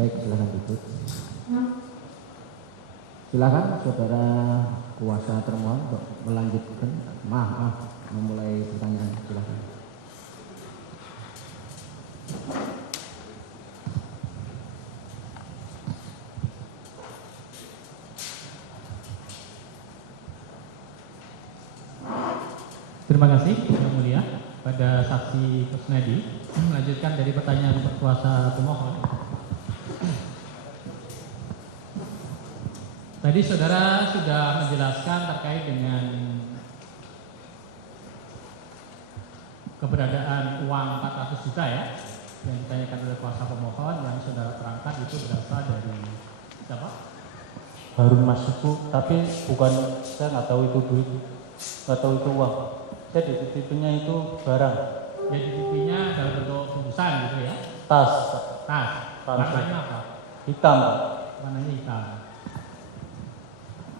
Baik, silakan duduk. Silakan saudara kuasa termohon untuk melanjutkan. Memulai pertanyaan, silakan. Terima kasih, Yang Mulia. Pada saksi Kusnadi, melanjutkan dari pertanyaan kuasa pemohon. Tadi saudara sudah menjelaskan terkait dengan keberadaan uang 400 juta ya, yang ditanyakan oleh kuasa pemohon, yang saudara terangkan itu berasal dari siapa? Harun Masiku, tapi bukan, saya nggak tahu itu duit, nggak tahu itu uang. Saya dititipinnya itu barang. Ya, dititipinnya dalam bentuk bungkusan gitu ya? Tas. Warnanya apa? Hitam. Warnanya hitam.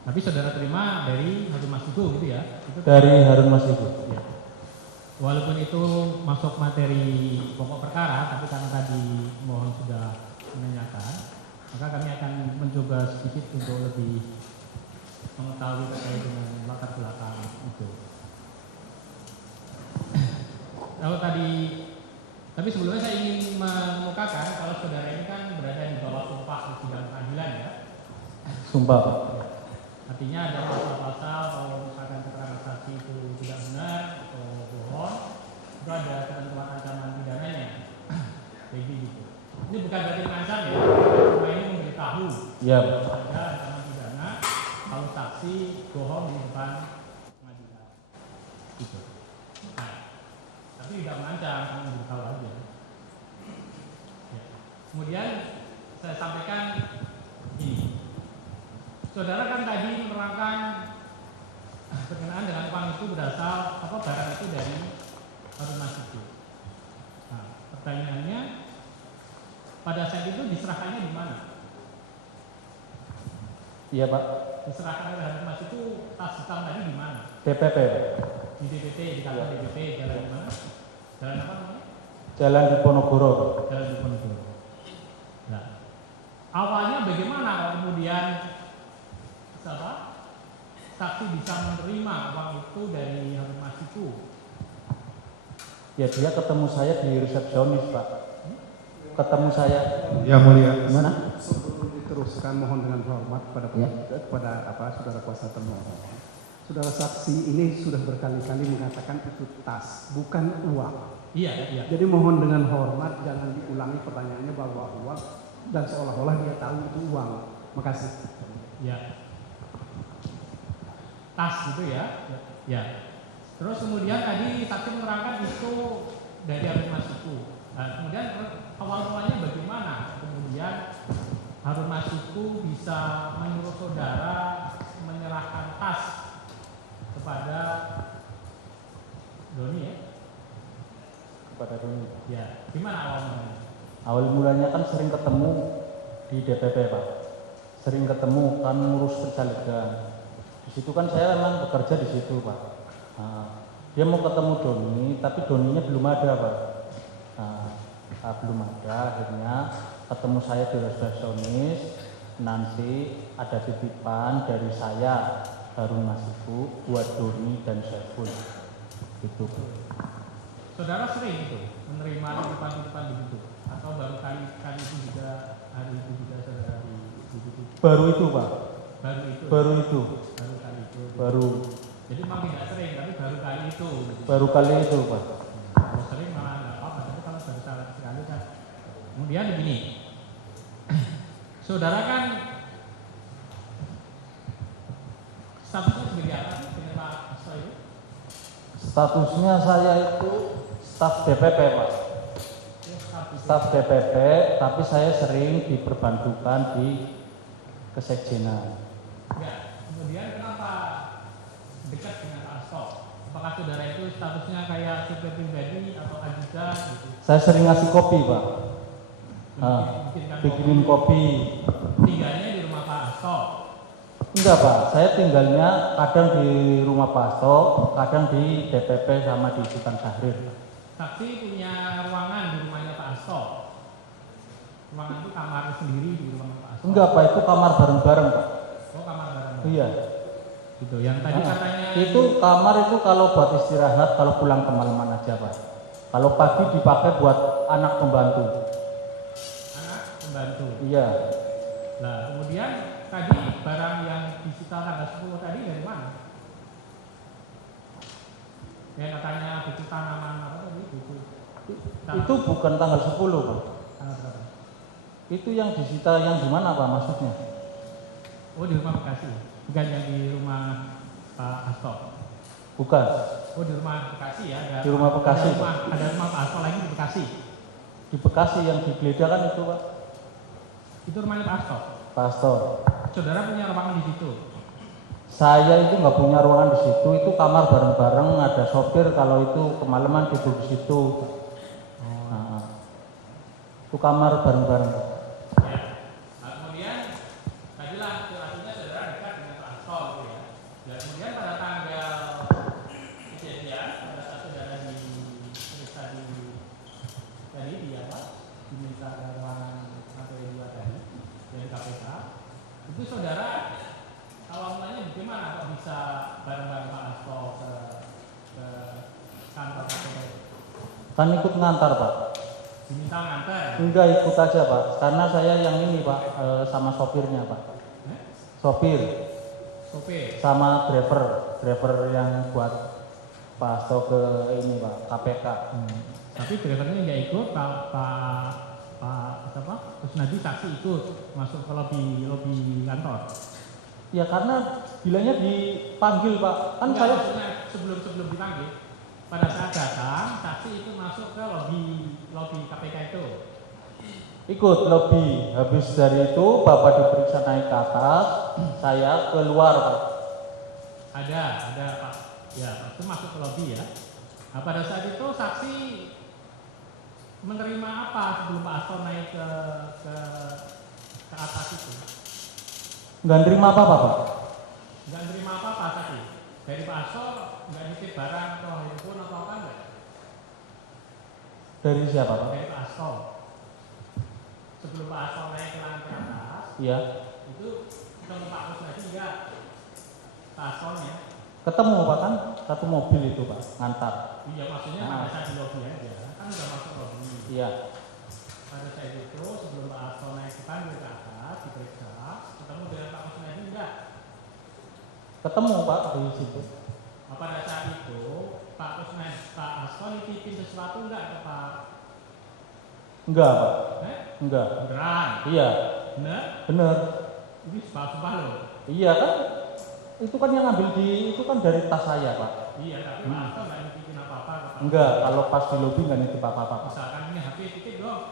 Tapi saudara terima dari Harun Masiku gitu ya? Itu dari Harun Masiku. Ya. Walaupun itu masuk materi pokok perkara, tapi karena tadi mohon sudah menanyakan, maka kami akan mencoba sedikit untuk lebih mengetahui terkait dengan latar belakang itu. Kalau tapi sebelumnya saya ingin mengemukakan kalau saudara ini kan berada di bawah sumpah di sidang pengadilan ya. Sumpah. Ya. Artinya ada pasal-pasal kalau misalkan keterangan saksi itu tidak benar atau bohong, itu ada ketentuan ancaman pidananya. Jadi gitu. Ini bukan berarti mengancam ya, cuma ini memberitahu. Ya. Ada ancaman pidana kalau saksi bohong di depan pengadilan. Gitu. Nah, tapi tidak mengancam, cuma memberitahu aja. Ya. Kemudian saya sampaikan ini. Saudara kan tadi menerangkan berkenaan dengan uang itu berasal barang itu dari Harun Masiku. Nah, pertanyaannya pada saat itu diserahkannya di mana? Iya Pak. Diserahkan oleh Harun Masiku tas hitam tadi di mana? DPP. Di DPP, di kantor DPP, jalan di mana? Jalan apa namanya? Jalan Diponegoro. Jalan Diponegoro. Nah, awalnya bagaimana kalau kemudian saksi bisa menerima uang itu dari Harun Masiku? Ya dia ketemu saya di resepsionis Pak. Ketemu saya. Ya Mulia. Gimana? Sebelum diteruskan mohon dengan hormat kepada saudara kuasa termohon. Saudara saksi ini sudah berkali-kali mengatakan itu tas, bukan uang. Iya. Jadi mohon dengan hormat jangan diulangi pertanyaannya bahwa uang dan seolah-olah dia tahu itu uang. Makasih. Ya. Tas gitu ya. Ya. Terus kemudian tadi saksi menerangkan itu dari Harun Masiku. Nah, kemudian awal-awalnya bagaimana kemudian Harun Masiku bisa menyuruh saudara menyerahkan tas kepada Doni ya? Kepada Doni. Ya. Gimana awal mulanya? Awal mulanya kan sering ketemu di DPP Pak. Sering ketemu kan ngurus pencalegan. Di situ kan saya memang bekerja di situ Pak. Nah, dia mau ketemu Doni, tapi Doninya belum ada Pak. Nah, belum ada, akhirnya ketemu saya di resepsionis. Nanti ada titipan dari saya Harun Masiku buat Doni dan Saiful. Itu. Saudara sering itu menerima titipan-titipan begitu, atau baru kali itu juga hari itu juga saudara di Baru itu Pak. Baru itu. Baru. Jadi memang tidak sering, tapi baru kali itu. Baru kali itu Pak. Kalau sering malah nggak apa-apa, tapi kalau baru sekali kan. Kemudian begini, saudara kan statusnya sebagai apa penerima Asto itu? Statusnya saya itu staf DPP Pak. Staf DPP, tapi saya sering diperbantukan di kesekjenan. Ya, kemudian kenapa dekat dengan Pak Asto? Apakah saudara itu statusnya kayak supir pribadi atau ajudan gitu? Saya sering ngasih kopi Pak. Bikinin kopi. Tinggalnya di rumah Pak Asto? Enggak Pak, saya tinggalnya kadang di rumah Pak Asto, kadang di DPP sama di Sultan Syahrir. Saksi punya ruangan di rumahnya Pak Asto? ruangan itu kamar sendiri di ruangan Pak Asto? Enggak Pak, itu kamar bareng-bareng Pak. Oh, kamar bareng. Iya. Gitu. Yang tadi katanya Itu kamar itu kalau buat istirahat, kalau pulang kemalaman aja Pak. Kalau pagi dipakai buat anak pembantu. anak pembantu. Iya. Nah, kemudian tadi barang yang disita tanggal 10 tadi dari mana? Yang katanya buku tanaman apa tadi? Buku Itu bukan tanggal 10 Pak. tanggal berapa? Itu yang disita yang di mana Pak maksudnya? Oh, di rumah Bekasi. Bukan yang di rumah Pak Asto. Bukan. Oh, di rumah Bekasi ya. Ada, Di rumah Bekasi, ada rumah Pak Asto lagi di Bekasi. Di Bekasi yang digeledah kan itu Pak. Itu rumahnya Pak Asto. Pastor. Saudara punya ruangan di situ. Saya itu nggak punya ruangan di situ, itu kamar bareng-bareng, ada sopir kalau itu kemalaman tidur di situ. Nah, itu kamar bareng-bareng. Ya. Nah, kemudian tadilah artinya saudara dekat dengan Pak Asto gitu ya. Dan kemudian pada tanggal kejadian pada saat saudara diperiksa di apa? Diminta ke ruangan lantai 2 tadi dari KPK. Itu saudara awalnya bagaimana kok bisa bareng-bareng Pak Asto ke kantor KPK? Kan ikut ngantar Pak. Diminta nganter. Enggak ikut aja Pak, karena saya yang ini Pak sama sopirnya Pak. Sopir Sopir. sama driver yang buat Pak Hasto ke ini Pak KPK. Tapi drivernya nggak ikut, terus nanti saksi ikut masuk ke lobi kantor. Ya karena bilangnya dipanggil Pak, kan Enggak, saya maksudnya sebelum dipanggil, pada saat datang saksi itu masuk ke lobi KPK itu. ikut lobby. Habis dari itu Bapak diperiksa naik ke atas, saya keluar Pak. Ada Pak. Ya, itu masuk ke lobi ya. Nah, pada saat itu saksi menerima apa sebelum Pak Asto naik ke atas itu? Nggak nerima apa-apa Pak. Nggak nerima apa-apa tadi. Dari Pak Asto nggak nitip barang atau handphone atau apa enggak? Dari siapa Pak? Dari Pak Asto. Sebelum Pak Asto naik ke lantai atas, Iya. itu ketemu Pak Kusnadi enggak? Pak Astonya. Ketemu Pak kan, satu mobil itu Pak, ngantar. Iya, maksudnya pada saat di lobi aja, kan udah masuk lobi. Iya. Pada saat itu sebelum Pak Asto naik ke atas, diperiksa, ketemu dengan Pak Kusnadi enggak? Ketemu Pak di situ. Nah, pada saat itu Pak Asto nitipin sesuatu enggak ke Pak? Enggak Pak. Enggak. Beneran? Iya. Bener? Bener. Ini sumpah loh. Iya kan? Itu kan yang ngambil itu kan dari tas saya Pak. Iya, tapi Pak Asto nggak nitipin apa-apa ke Pak. Enggak, kalau pas di lobi nggak nitip apa-apa Pak. Misalkan ini HP titip dong,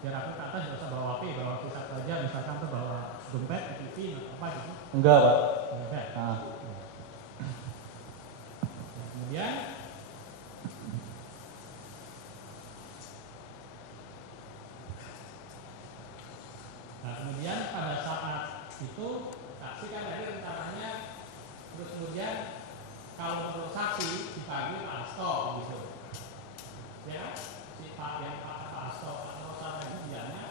biar aku ke atas nggak usah bawa HP, bawa HP satu aja. Misalkan tuh bawa dompet, titipin atau apa gitu. Enggak Pak. Enggak. Nah, Kemudian pada saat itu saksi kan tadi rencananya terus kemudian kalau menurut saksi dipanggil Pak Asto gitu. Ya, si Pak Asto atau saat tadi dianya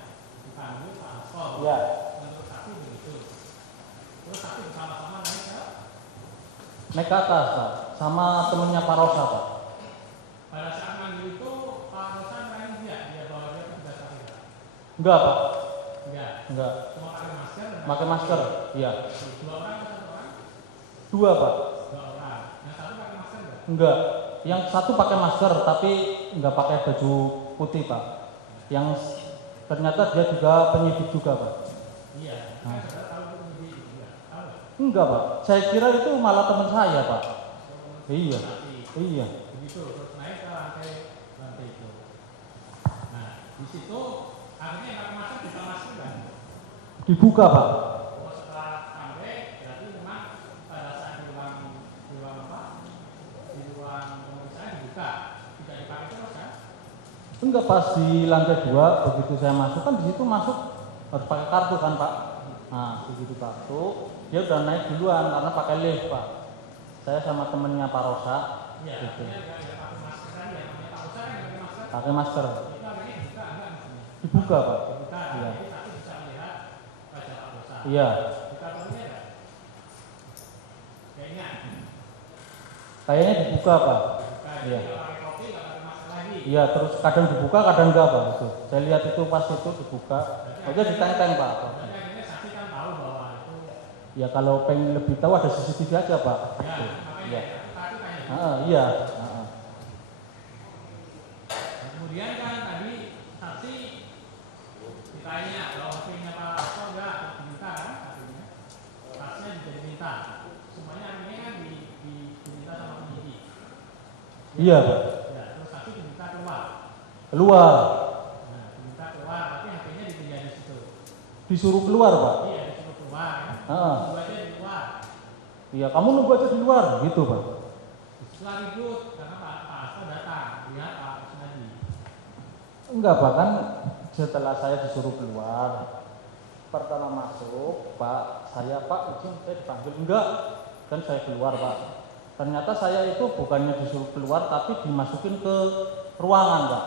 dipanggil Pak Asto. iya. Menurut saksi begitu. Terus saksi bersama-sama naik ke Naik ke atas Pak, sama temennya Pak Rosa Pak. pada saat manggil itu Pak Rosa main dia bawa dia ke sebelah saksi. Enggak Pak. Enggak. Enggak. Cuma pakai masker. Pakai masker. Iya. 2 orang atau 1 orang? 2 Pak. 2 orang. Yang satu pakai masker enggak? Enggak. Yang satu pakai masker tapi enggak pakai baju putih Pak. Yang ternyata dia juga penyidik juga Pak. Iya. Kan saudara tahu itu penyidik juga. Tahu nggak? Enggak Pak. Saya kira itu malah teman saya Pak. Iya. Tapi Iya. begitu terus naik ke lantai itu. Nah, di situ akhirnya yang pakai masker bisa masuk kan? Dibuka Pak. Oh, setelah sampai berarti memang pada saat di ruang apa? Di ruang pemeriksaan dibuka, tidak dipakai terus kan? Enggak, pas di lantai 2 begitu saya masuk kan di situ masuk harus pakai kartu kan Pak. Nah begitu kartu dia udah naik duluan karena pakai lift Pak. Saya sama temennya Pak Rosa. Iya. Gitu. Artinya nggak pakai masker kan ya? Namanya Pak Ustaz yang pakai masker. Pakai masker. Itu akhirnya dibuka enggak maksudnya? Dibuka Pak. Dibuka. Iya. Jadi saksi bisa melihat wajah Pak Rosa. Iya. Buka fotonya enggak? Kayaknya. Kayaknya dibuka Pak. Buka. Iya. Jadi kalau pakai kopi nggak ada masalah lagi. Iya, terus kadang dibuka, kadang enggak Pak. Itu. Saya lihat itu pas itu dibuka. Oke, diteng-teng Pak. Berarti akhirnya saksi kan tahu bahwa itu. Ya kalau pengen lebih tahu ada CCTV aja Pak. Ya, Itu. makanya Iya. tadi tanya. Iya. Nah, kemudian kan tadi saksi ditanya bahwa HP-nya Pak Hasto enggak diminta kan HP-nya. Tasnya juga diminta. Semuanya akhirnya kan diminta sama penyidik. Iya Pak. Ya, terus saksi diminta keluar. Keluar. Nah, diminta keluar, tapi HP-nya ditinggal di situ. Disuruh keluar Pak. Iya, disuruh keluar. Heeh. Tunggu aja di luar. Iya, kamu nunggu aja di luar gitu Pak. Setelah ribut karena Pak Hasto datang lihat Pak Kusnadi. Enggak Pak, kan setelah saya disuruh keluar, pertama masuk, Pak, saya Pak, izin saya dipanggil. Enggak, kan saya keluar Pak. Ternyata saya itu bukannya disuruh keluar, tapi dimasukin ke ruangan Pak.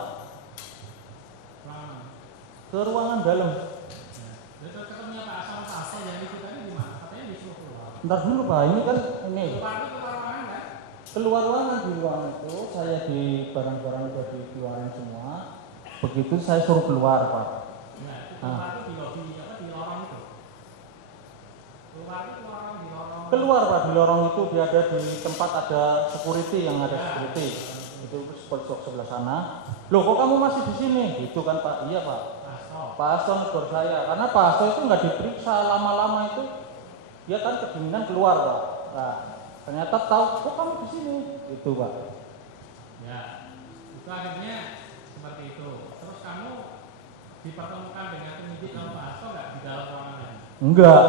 Ke ruangan dalam. Terus ketemunya Pak Hasto yang itu tadi di mana? Katanya disuruh keluar. Bentar dulu Pak, ini kan ini. Keluar itu keluar ruangan kan? Keluar ruangan, di ruangan itu, saya di barang-barang udah dikeluarin semua. Begitu saya suruh keluar Pak. Ya, itu keluar itu di lobi apa di lorong itu. Keluar itu lorong di lorong. Keluar Pak, di lorong itu dia ada di tempat ada security yang ada security. Itu pojok sebelah sana. Loh kok kamu masih di sini? Gitu kan Pak. Iya Pak. Hasto. Pak Hasto negor saya. Karena Pak Hasto itu nggak diperiksa lama-lama itu. Dia kan kedinginan keluar Pak. Nah, ternyata tahu kok kamu di sini. Itu Pak. Ya, itu akhirnya seperti itu. Terus kamu dipertemukan dengan penyidik sama Pak Hasto nggak di dalam ruangan lagi? Enggak,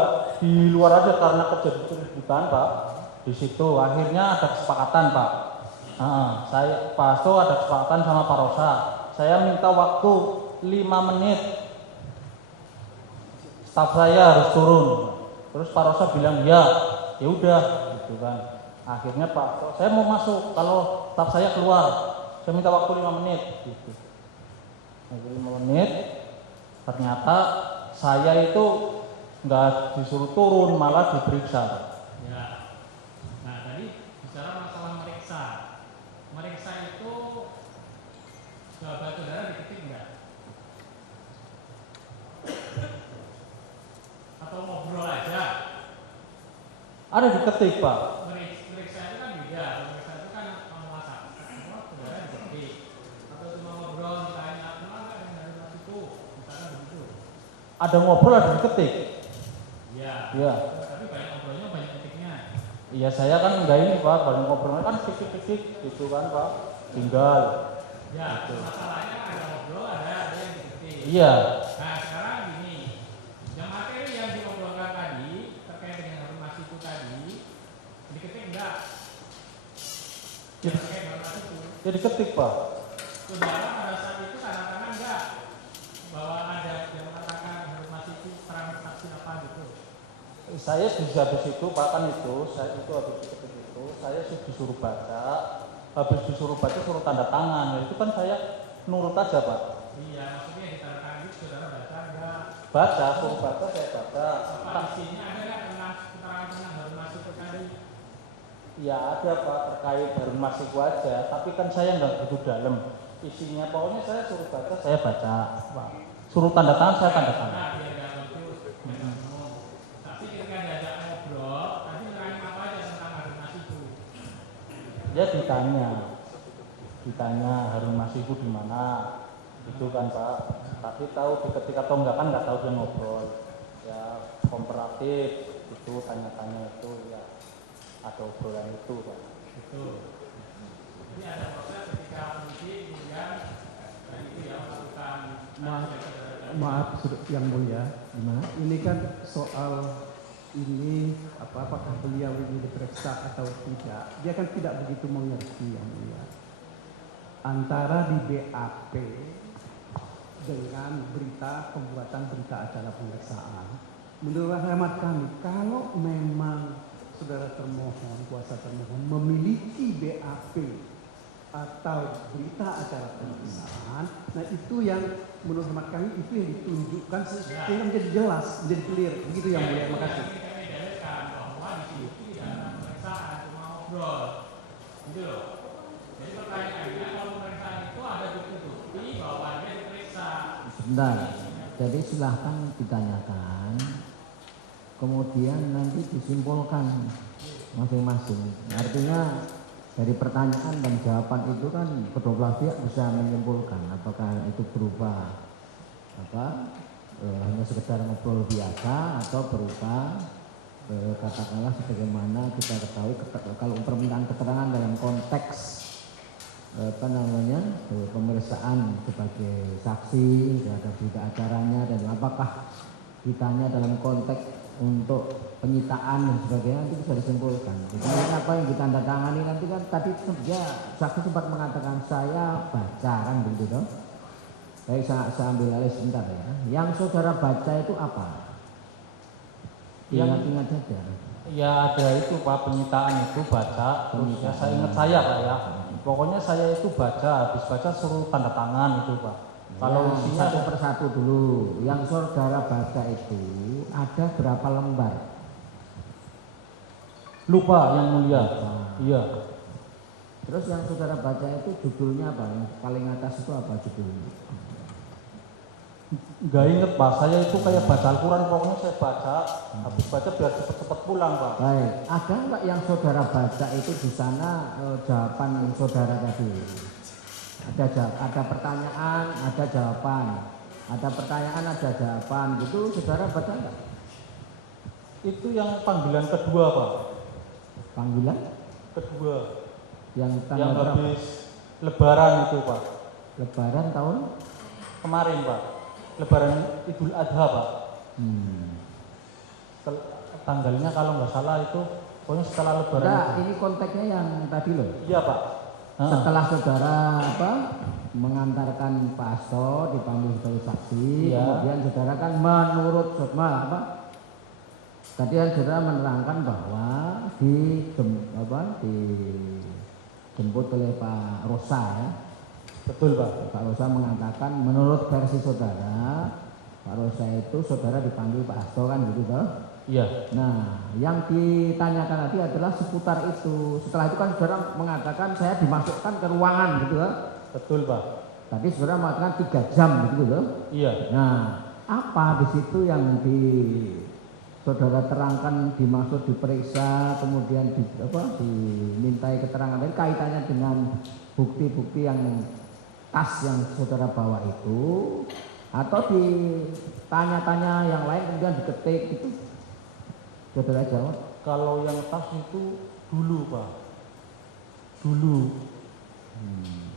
di luar aja karena terjadi keributan Pak. Di situ akhirnya ada kesepakatan Pak. Saya Pak Hasto ada kesepakatan sama Pak Rosa. Saya minta waktu 5 menit. Staf saya harus turun. Terus Pak Rosa bilang ya udah, gitu kan. Akhirnya Pak Hasto, saya mau masuk kalau staf saya keluar. Saya minta waktu 5 menit. Gitu. 5 menit. Ternyata saya itu nggak disuruh turun, malah diperiksa. Ya. Nah tadi bicara masalah meriksa. Meriksa itu jawaban saudara diketik enggak? Atau ngobrol aja? Ada diketik Pak. Meriksa itu kan beda. Meriksa itu kan penguasa. Semua saudara diketik. Atau cuma ngobrol ditanya kenal nggak dengan dari itu? Misalkan begitu. Ada ngobrol, ada diketik. Iya. Iya. Tapi banyak ngobrolnya banyak ketiknya. Iya saya kan enggak ini Pak, banyak ngobrolnya kan titik-titik gitu kan Pak. Tinggal. Ya, masalahnya ada ngobrol, ada yang diketik. Iya. Nah sekarang gini, yang materi yang diobrolkan tadi terkait dengan Harun Masiku tadi diketik enggak? Yang terkait Harun Masiku. Ya diketik Pak. Saudara pada saat itu tanda tangan enggak bahwa ada yang mengatakan Harun Masiku terang saksi apa gitu? Saya habis itu Pak kan itu, saya itu habis diketik itu, saya disuruh baca, habis disuruh baca suruh tanda tangan, ya itu kan saya nurut aja Pak. Iya, maksudnya di tanda tangan itu saudara baca enggak? Baca, suruh baca saya baca. Apa isinya ada enggak tentang keterangan tentang Harun Masiku tadi? Ya ada Pak terkait Harun Masiku aja, tapi kan saya nggak begitu dalam isinya. Pokoknya saya suruh baca, saya baca Pak. Suruh tanda tangan, saya tanda tangan. Nah, biar enggak lucu. Tapi ketika diajak ngobrol, tadi nerangin apa aja tentang Harun Masiku? Dia ditanya Harun Masiku di mana, itu kan Pak. Tapi tahu diketik atau enggak kan nggak tahu dia ngobrol. Ya komparatif itu tanya-tanya itu ya ada obrolan itu Pak. Betul. Jadi ada proses ketika penyidik kemudian itu ya melakukan Maaf yang mulia, Gimana? ini kan soal ini apakah beliau ini diperiksa atau tidak, dia kan tidak begitu mengerti yang mulia antara di BAP dengan pembuatan berita acara pemeriksaan. Menurut hemat kami, kalau memang saudara termohon, kuasa termohon memiliki BAP atau berita acara pemeriksaan, Nah itu yang menurut hemat kami itu yang ditunjukkan sehingga menjadi jelas, menjadi clear. Begitu yang mulia. Terima kasih. Kami dalilkan bahwa di sini tidak ada pemeriksaan, cuma ngobrol. Gitu loh. Jadi pertanyaannya kalau pemeriksaan itu ada bukti-bukti bahwa dia diperiksa. Sebentar. Jadi silahkan ditanyakan. Kemudian nanti disimpulkan masing-masing. Artinya dari pertanyaan dan jawaban itu kan kedua belah pihak bisa menyimpulkan apakah itu berupa hanya sekedar ngobrol biasa atau berupa katakanlah sebagaimana kita ketahui kalau permintaan keterangan dalam konteks pemeriksaan sebagai saksi terhadap berita acaranya, dan apakah ditanya dalam konteks untuk penyitaan dan sebagainya, nanti bisa disimpulkan. Jadi apa yang ditandatangani nanti kan tadi dia saksi sempat mengatakan saya baca kan begitu toh. Baik, saya ambil alih sebentar ya. Yang saudara baca itu apa? Ingat-ingat saja. Ya ada itu Pak, penyitaan itu baca. Terus ya, saya ingat saya Pak ya. Pokoknya saya itu baca, habis baca suruh tanda tangan itu Pak. Kalau Ya, satu persatu dulu. Yang saudara baca itu ada berapa lembar? lupa yang mulia. Iya. Terus yang saudara baca itu judulnya apa? Yang paling atas itu apa judulnya? Nggak inget Pak, saya itu kayak baca Al-Quran, pokoknya saya baca, habis baca biar cepet-cepet pulang Pak. Baik, ada nggak yang saudara baca itu di sana jawaban saudara tadi? Ada pertanyaan, ada jawaban. Ada pertanyaan, ada jawaban. Gitu saudara baca nggak? Itu yang panggilan kedua Pak. Panggilan? Kedua. Yang Yang tanggal berapa? habis Lebaran itu Pak. Lebaran tahun? Kemarin Pak. Lebaran Idul Adha Pak. Tanggalnya kalau nggak salah itu pokoknya setelah Lebaran. Enggak, itu. ini konteksnya yang tadi loh. Iya Pak. Setelah saudara mengantarkan Pak Asto dipanggil sebagai saksi, Iya. kemudian saudara kan menurut tadi kan saudara menerangkan bahwa dijemput oleh Pak Rosa ya. Betul Pak. Pak Rosa mengatakan menurut versi saudara, Pak Rosa itu saudara dipanggil Pak Asto kan gitu toh? Iya. Nah, yang ditanyakan tadi adalah seputar itu. Setelah itu kan saudara mengatakan saya dimasukkan ke ruangan gitu loh. Betul Pak. Tadi saudara mengatakan 3 jam gitu loh. Iya. Nah, apa di situ yang saudara terangkan dimaksud diperiksa, kemudian dimintai keterangan dari kaitannya dengan bukti-bukti yang tas yang saudara bawa itu, atau ditanya-tanya yang lain kemudian diketik gitu? Saudara jawab. Kalau yang tas itu dulu Pak. Dulu.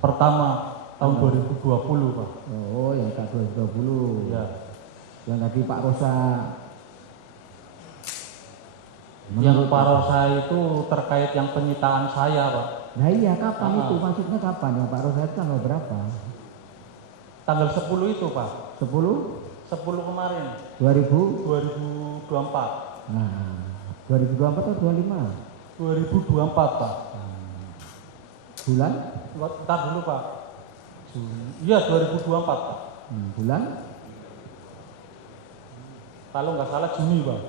Pertama tahun 2020 Pak. Oh, yang tak 2020. Ya. Yang tadi Pak Rosa. Yang Pak Rosa itu terkait yang penyitaan saya Pak. Nah iya, kapan itu? Maksudnya kapan? Yang Pak Rosa itu tanggal berapa? Tanggal 10 itu Pak. 10? 10 kemarin. 2024. 2024. Nah, 2024 atau 25? 2024 Pak. Bulan? Bentar dulu Pak. Iya 2024 Pak. Bulan? Kalau nggak salah Juni Pak.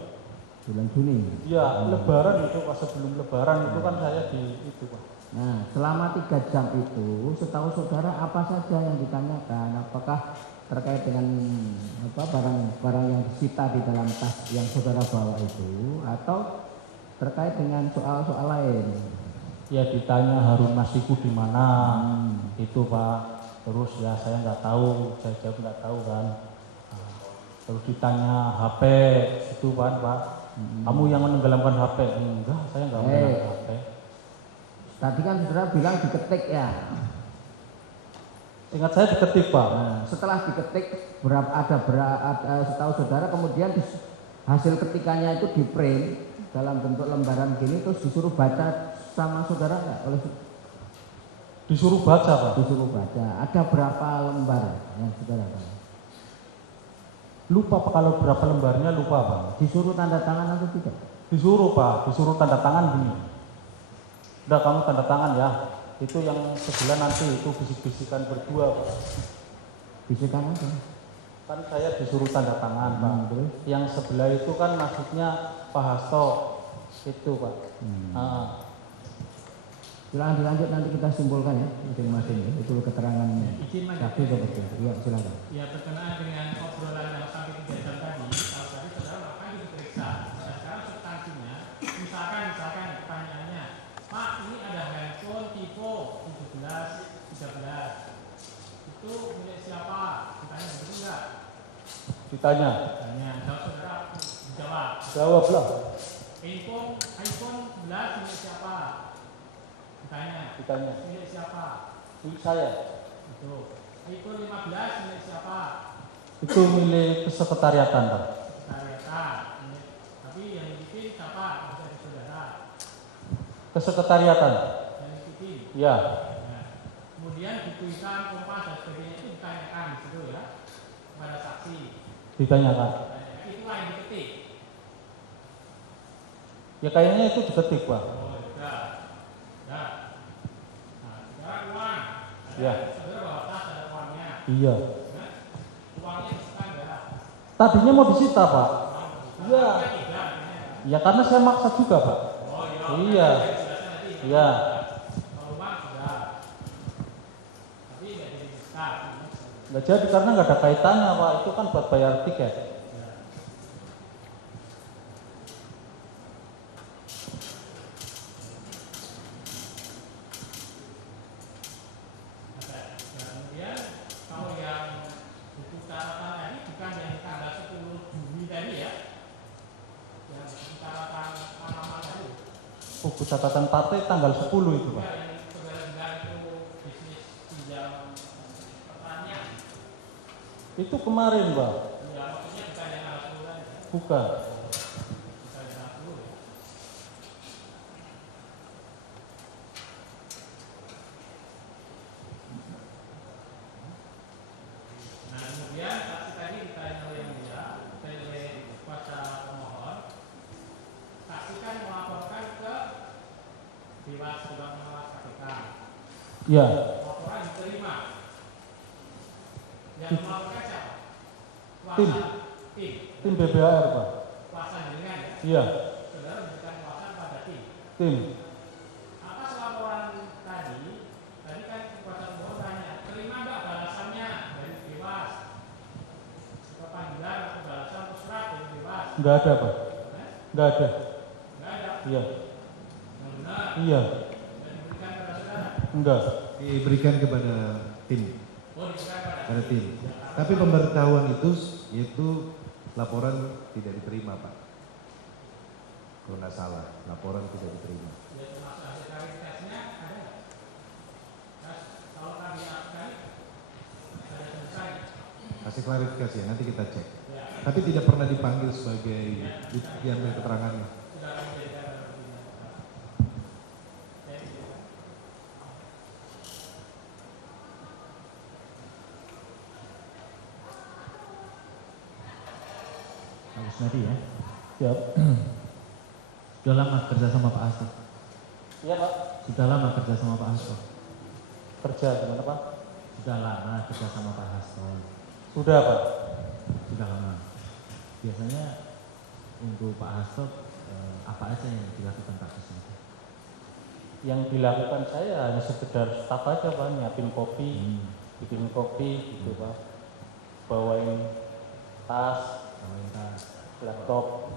Bulan Juni. Iya, Lebaran itu Pak, sebelum Lebaran itu kan saya di itu Pak. Nah, selama 3 jam itu, setahu saudara apa saja yang ditanyakan? Apakah terkait dengan barang-barang yang disita di dalam tas yang saudara bawa itu, atau terkait dengan soal-soal lain? Ya ditanya Harun Masiku di mana, itu Pak. Terus ya saya nggak tahu, saya jawab nggak tahu kan. Nah, terus ditanya HP, itu kan Pak. Kamu yang menenggelamkan HP? Enggak, saya nggak menenggelamkan HP. Tadi kan saudara bilang diketik ya. Ingat saya diketik Pak. Nah, setelah diketik setahu saudara kemudian hasil ketikannya itu di print dalam bentuk lembaran gini terus disuruh baca sama saudara nggak? Disuruh baca Pak. Disuruh baca. Ada berapa lembar yang saudara tahu? Lupa Pak, kalau berapa lembarnya lupa Pak. Disuruh tanda tangan atau tidak? Disuruh Pak, disuruh tanda tangan gini. Udah kamu tanda tangan ya. Itu yang sebelah nanti itu bisik-bisikan berdua Pak. Bisikan aja. Kan saya disuruh tanda tangan Pak. Terus? Yang sebelah itu kan maksudnya Pak Hasto itu Pak. Silakan dilanjut, nanti kita simpulkan ya masing-masing ya. Itu keterangan Izin saksi seperti itu. Ya silakan. Ya, berkenaan dengan obrolan yang sampai 3 jam tadi, kalau tadi saudara melakukan diperiksa. Nah, sekarang substansinya, misalkan pertanyaannya, Pak, ini ada handphone tipe 1713. Itu milik siapa? Ditanya begitu enggak? Ditanya. Tanya, jawab saudara, dijawab. Jawablah. iPhone 11 milik siapa? Ditanya. Milik siapa? Milik saya. Itu. iPhone 15 milik siapa? Itu milik kesekretariatan Pak. Sekretariatan. Tapi yang bikin siapa? Bisa di saudara. Kesekretariatan. Yang bikin. Ya. Nah, kemudian buku hitam, kompas dan sebagainya itu ditanyakan di situ ya kepada saksi. Ditanyakan. Itu yang diketik. Ya kayaknya itu diketik Pak. Oh, ya. Ya. Nah, sekarang uang. Ya. Saudara bawa tas ada uangnya. Iya. Nah, uangnya disita enggak? Tadinya mau disita Pak. Iya. Tidak. Ya karena saya maksa juga Pak. Oh iya. Iya. Iya. Kalau uang sudah. Tapi tidak jadi disita. Nggak jadi karena nggak ada kaitannya Pak. Itu kan buat bayar tiket. Kemudian kalau yang buku catatan tadi bukan yang tanggal 10 Juni tadi ya, yang buku catatan tanaman tadi. Buku catatan partai tanggal 10 itu Pak. Yang saudara bilang itu bisnis pinjam pertanian. Itu kemarin Pak. Ya maksudnya bukan yang tanggal 10 tadi. Bukan. Bukan yang tanggal 10 ya. Nah kemudian saksi tadi ditanya oleh yang mulia, oleh kuasa pemohon, saksi kan melaporkan ke Dewas Dewan Pengawas KPK. Ya. Laporan diterima. Yang melaporkan siapa? Tim. Tim. Tim BBHR Pak. Kuasa jaringan ya. Iya. Saudara memberikan kuasa pada tim. Tim. Atas laporan tadi, tadi kan kuasa pemohon tanya, terima nggak balasannya dari Dewas? Atau panggilan atau balasan atau surat dari Dewas? Nggak ada Pak. Nggak ada. Nggak ada. Iya. Yang benar. Iya. Dan diberikan kepada saudara. Enggak. Diberikan kepada tim, Oh, diberikan pada pada tim. Tapi pemberitahuan itu laporan tidak diterima Pak. Kalau nggak salah, laporan tidak diterima. ya termasuk hasil klarifikasinya ada nggak? Nah, kalau kami lakukan ada selesai. Kasih klarifikasi ya, nanti kita cek. Ya, Tapi tidak pernah dipanggil sebagai diambil keterangannya. sudah kami jadikan rekomendasi. Jadi, Pak Kusnadi ya. Siap. Sudah lama kerja sama Pak Hasto. Iya Pak. Sudah lama kerja sama Pak Hasto. Kerja gimana Pak? Sudah lama kerja sama Pak Hasto. Sudah Pak. Sudah lama. Biasanya untuk Pak Hasto apa aja yang dilakukan Pak Kusnadi? Yang dilakukan saya hanya sekedar staf aja Pak, nyiapin kopi, bikin kopi gitu Pak. Bawain tas, laptop.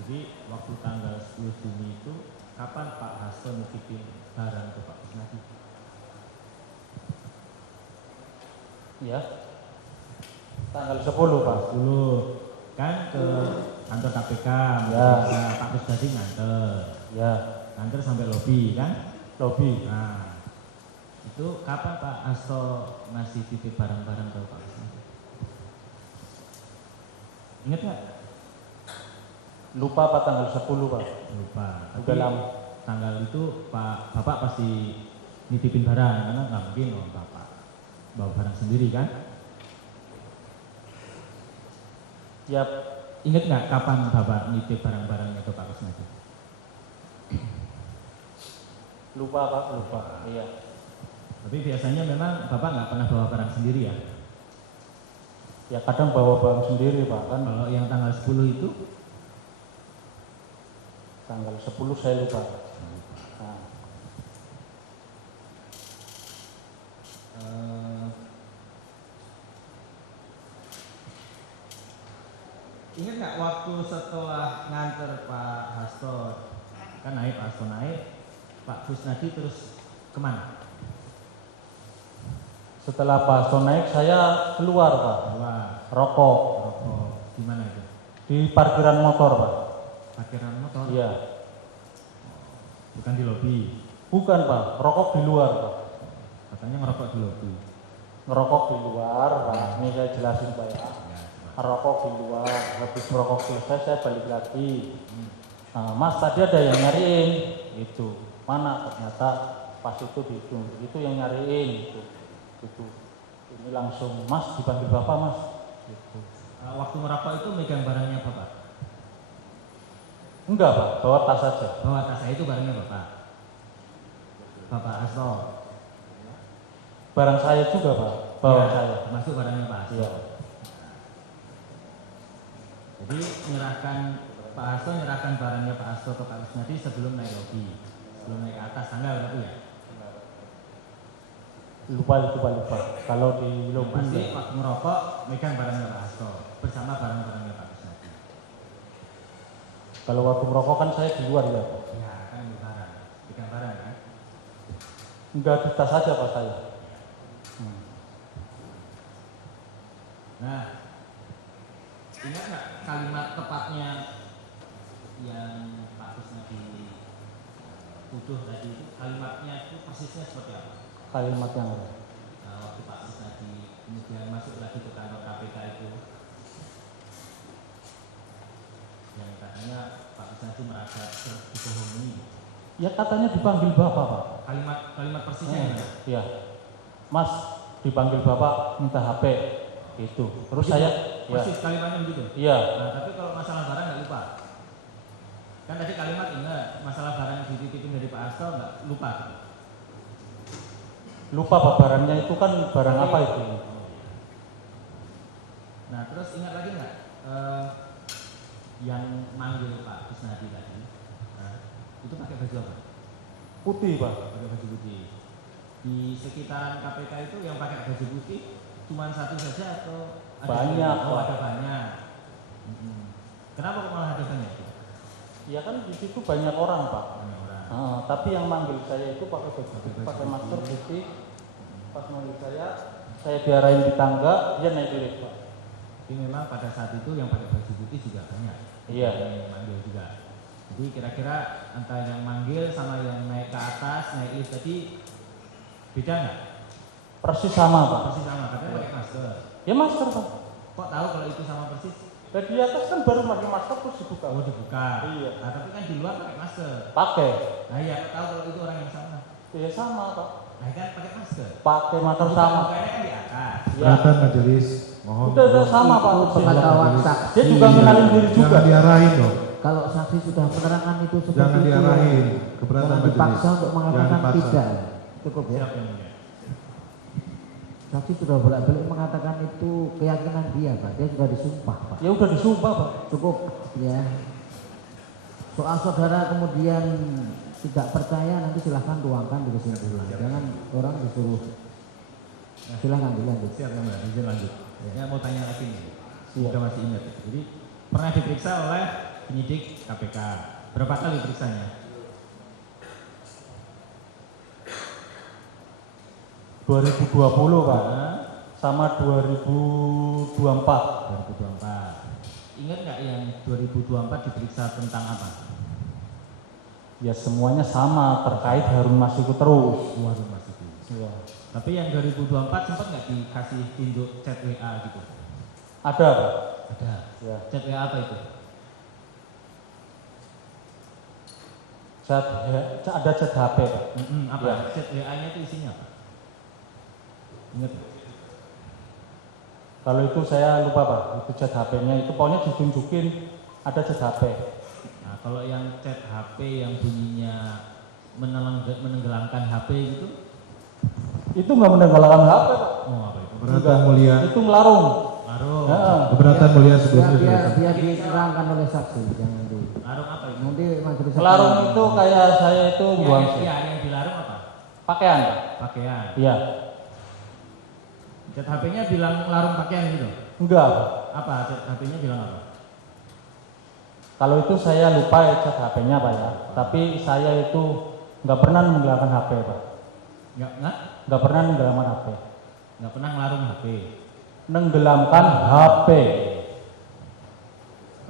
Jadi waktu tanggal 10 Juni itu kapan Pak Hasto nitipin barang ke Pak Kusnadi? Ya. Tanggal 10 Pak. 10 kan ke kantor KPK, Ya. Pak Kusnadi nganter. Ya. Nganter sampai lobi kan? Lobby. Nah, itu kapan Pak Hasto ngasih titip barang-barang ke Pak Kusnadi? Ingat nggak? Lupa Pak tanggal 10 Pak. Lupa. Udah Tapi lama. tanggal itu Bapak pasti nitipin barang karena nggak mungkin Bapak bawa barang sendiri kan? Ya. Ingat nggak kapan Bapak nitip barang-barangnya ke Pak Kusnadi? Lupa Pak, lupa. Iya. Tapi biasanya memang Bapak nggak pernah bawa barang sendiri ya? Ya kadang bawa barang sendiri Pak kan. Kalau yang tanggal 10 itu Tanggal 10 saya lupa. Nah, ingat nggak waktu setelah nganter Pak Hasto, kan naik Pak Hasto naik, Pak Kusnadi terus kemana? setelah Pak Hasto naik saya keluar Pak. Wah, Rokok rokok di mana itu? di parkiran motor Pak. Parkiran motor? Iya. Bukan di lobi. Bukan Pak, rokok di luar Pak. Katanya ngerokok di lobi. Ngerokok di luar Pak. Ini saya jelasin Pak ya. Ya, Rokok di luar, habis merokok selesai saya balik lagi. Nah, Mas tadi ada yang nyariin, itu mana ternyata pas itu dihitung, itu yang nyariin itu. Ini langsung Mas dipanggil Bapak Mas. Gitu. waktu merokok itu megang barangnya Bapak? Enggak Pak, bawa tas saja. Bawa tas saya itu barangnya Bapak? Bapak Hasto? Barang saya juga Pak, bawa Ya, saya. masuk barangnya Pak Hasto. Iya. Jadi Pak Hasto menyerahkan barangnya Pak Hasto ke Pak Kusnadi sebelum naik lobi, sebelum naik ke atas tanggal berapa ya? Lupa. Kalau di Yang pasti lobi waktu merokok megang barangnya Pak Hasto bersama barang-barangnya Pak Kusnadi. kalau waktu merokok kan saya di luar ya Pak. Ya kan barang, pegang barang kan? Enggak di tas saja Pak saya. Nah, ingat nggak kalimat tepatnya yang Pak Kusnadi tuduh tadi itu? Kalimatnya itu persisnya seperti apa? Kalimat yang ada. Nah, waktu Pak Kusnadi kemudian masuk lagi ke kantor KPK itu, yang katanya Pak Kusnadi merasa dibohongi. Ya katanya dipanggil Bapak Pak. Kalimat persisnya gimana? Iya. Mas dipanggil Bapak minta HP itu. Terus Begitu? saya Persis kalimatnya begitu? iya. Nah, tapi kalau masalah barang nggak lupa. Kan tadi kalimat ingat, masalah barang yang dititipin dari Pak Hasto nggak lupa gitu. Lupa Pak barangnya itu kan barang apa itu? Nah, terus ingat lagi nggak yang manggil Pak Kusnadi tadi? Nah, itu pakai baju apa? Putih Pak. Pakai baju putih. Di sekitaran KPK itu yang pakai baju putih cuma satu saja atau ada Banyak, Oh, Pak. ada banyak. Kenapa kok malah ada banyak? Ya kan di situ banyak orang Pak. Banyak orang. Tapi yang manggil saya itu pakai baju Pakai putih, baju pakai putih. masker putih. Pas manggil saya diarahin di tangga, dia naik lift Pak. Tapi memang pada saat itu yang pakai baju putih juga banyak. Iya. Yang manggil juga. Jadi kira-kira antara yang manggil sama yang naik ke atas, naik lift tadi beda nggak? Persis sama Pak. Persis sama, katanya pakai masker. Ya masker Pak. Kok tahu kalau itu sama persis? Dan di atas kan baru pakai masker terus dibuka. Oh dibuka. Iya. Nah, tapi kan di luar pakai masker. Pakai. Nah iya, tahu kalau itu orang yang sama. Ya sama Pak. Nah kan pakai masker. Pakai masker sama. Bukanya kan di atas. Ya. Keberatan majelis, mohon. Udah sama Pak. Itu pengetahuan saksi. Dia juga kenalin diri juga. Jangan diarahin dong. Kalau saksi sudah menerangkan itu seperti Jangan itu, diarahin. Keberatan jangan majelis. dipaksa untuk mengatakan Jangan dipaksa. tidak. Cukup ya. Saksi sudah bolak-balik mengatakan itu keyakinan dia, Pak. Dia sudah disumpah, Pak. Ya udah disumpah Pak. Cukup ya. Soal saudara kemudian tidak percaya, nanti silahkan tuangkan di kesimpulan. Jangan orang disuruh. Silahkan dilanjut. Siap ya Mbak, izin lanjut. Ya mau tanya lagi nih. Sudah masih ingat. Jadi pernah diperiksa oleh penyidik KPK. Berapa kali periksanya? 2020 Pak. Sama 2024. 2024. Ingat nggak yang 2024 diperiksa tentang apa? Ya semuanya sama terkait Harun Masiku terus. Waduh masih itu. Iya. Tapi yang 2024 sempat nggak dikasih tunjuk chat WA gitu? Ada Pak. Ada. Ya. Chat WA apa itu? Ada chat HP Pak. Apa? Ya. Chat WA-nya itu isinya apa? Ingat? nggak? Kalau itu saya lupa Pak. Itu chat HP-nya itu pokoknya ditunjukin ada chat HP. Nah, kalau yang chat HP yang bunyinya menenggelamkan HP gitu? Itu nggak menenggelamkan HP Pak. Oh apa itu? Keberatan mulia. Itu ngelarung. Larung. Keberatan mulia sebelumnya. Biar diterangkan oleh saksi, jangan dulu. Larung apa itu? Nanti majelis Larung itu kayak saya itu buang Iya, yang dilarung apa? pakaian, Pak. Pakaian. Iya. Chat HP-nya bilang larung pakaian gitu. Enggak, Pak. Apa chat HP-nya bilang apa? Kalau itu saya lupa ya cek HP-nya Pak ya. Tapi saya itu nggak pernah menggelarkan HP Pak. Enggak? Nggak pernah menggelarkan HP. Enggak pernah ngelarung HP. Nenggelamkan HP.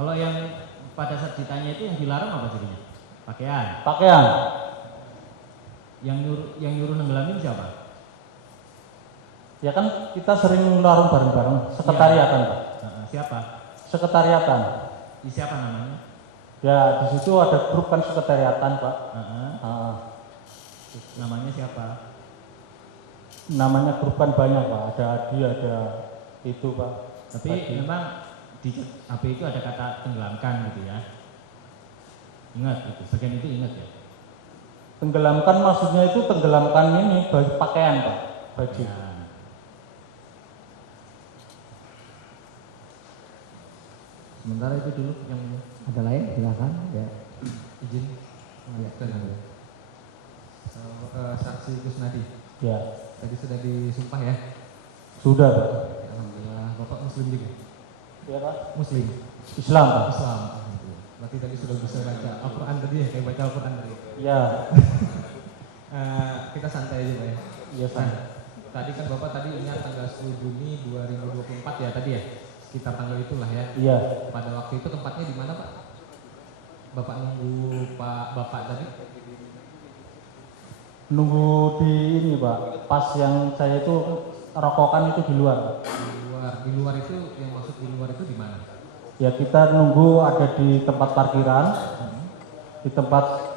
Kalau yang pada saat ditanya itu yang dilarang apa jadinya? Pakaian. Pakaian. Yang nyuruh nenggelamin siapa? Ya kan kita sering larung bareng-bareng. Sekretariatan Pak. Siapa? Sekretariatan. Siapa namanya? Ya di situ ada grup kan sekretariatan Pak. Namanya siapa? Namanya grup kan banyak Pak. Ada Adi, ada itu Pak. Tapi memang di HP itu ada kata tenggelamkan gitu ya. Ingat itu, bagian itu ingat ya. Tenggelamkan maksudnya itu tenggelamkan ini pakaian Pak. Baju. Ya. Sementara itu dulu yang ada lain, silakan. Ya. Izin melanjutkan. Saksi Kusnadi. Ya. Tadi sudah disumpah ya? Sudah Pak. Alhamdulillah. Bapak Muslim juga? Ya Pak. Muslim. Islam Pak. Islam. Alhamdulillah. Berarti tadi sudah bisa baca Al-Quran tadi ya? Kayak baca Al-Quran tadi. Ya. Kita santai aja Pak ya. Iya Pak. Tadi kan Bapak tadi ingat tanggal 10 Juni 2024 ya tadi ya? Sekitar tanggal itulah ya. Iya. Pada waktu itu tempatnya di mana Pak? Bapak nunggu Bapak tadi? Nunggu di ini Pak. Pas yang saya itu rokokan itu di luar. Di luar itu yang maksud di luar itu di mana? Ya kita nunggu ada di tempat parkiran. Di tempat